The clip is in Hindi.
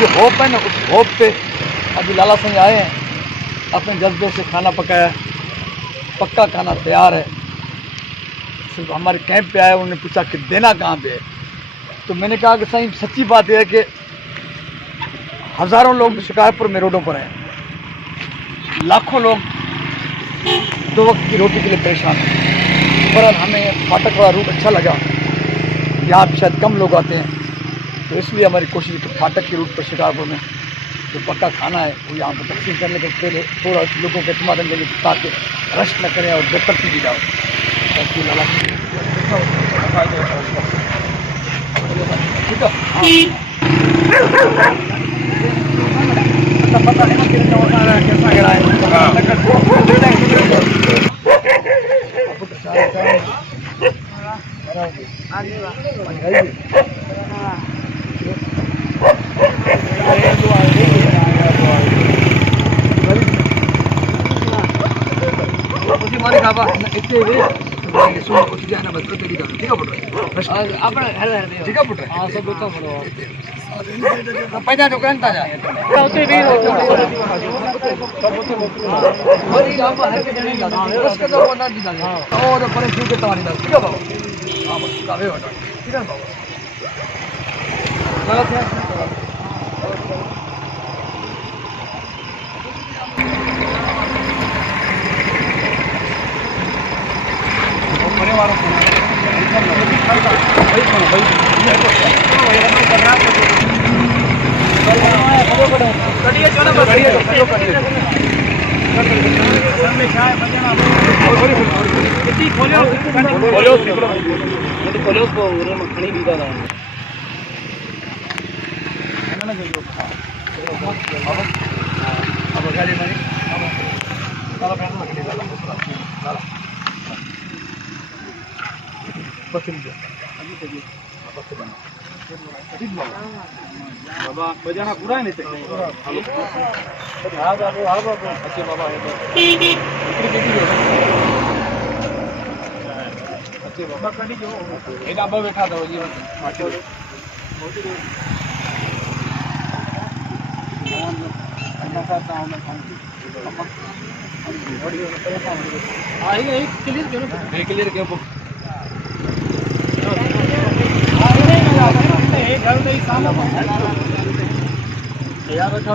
जो होप है ना, उस होप पे अभी लाला सिंह आए हैं, अपने जज्बे से खाना पकाया, पक्का खाना तैयार है। सिर्फ हमारे कैंप पे आया, उन्होंने पूछा कि देना कहाँ पे है। तो मैंने कहा कि सही सच्ची बात यह है कि हज़ारों लोग शिकारपुर में रोडों पर हैं, लाखों लोग 2 वक्त की रोटी के लिए परेशान हैं। पर हमें फाटक वाला रूट अच्छा लगा, यहाँ पे शायद कम लोग आते हैं, तो इसलिए हमारी कोशिश है कि फाटक के रूट पर शिकारपुर में जो पक्का खाना है वो यहाँ पर तकसीम करने के पहले थोड़ा लोगों के इत्मीनान लेंगे ताकि रश न करें और बेहतर चीज़ जाओ। ठीक है, पता नहीं कैसा गिरा है। पैदा तो करता जा और परेशान के तारी ठीक है बाबा। हाँ बस कावे हो ठीक है बाबा। गलत है परिवारों को बाबा बजाना पूरा है नहीं अच्छे बाबा अच्छे बाबा एक डाबा बैठा था जी क्लियर क्यों यार बैठा